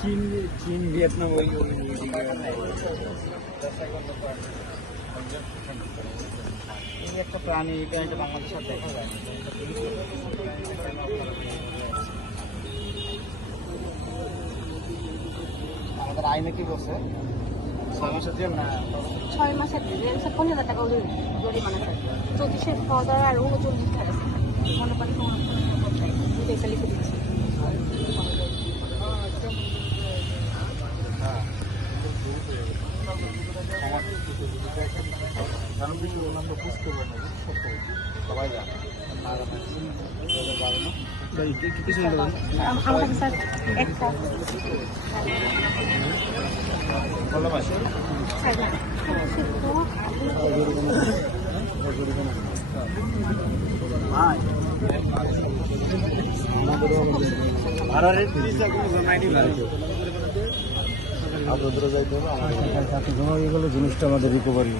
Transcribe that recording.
চীন চীন ভিয়েতনাম ওই এই একটা প্রাণী, এই প্রাণীটা বাংলাদেশে আর দেখা যায় না। আমাদের আইনে কি বলছে? 6 মাসের জেল না 6 মাসের জেল, 50,000 টাকা জরিমানা স্যার। যদি সে ফর্দার আর 39 থাকে মনে করেন পয়সা লিখে দিচ্ছি। কারণ কিছু আমরা বুঝতে পারি না, সবাই জানে। আর আমাকে স্যার একটা গেলো জিনিসটা আমাদের রিকভারি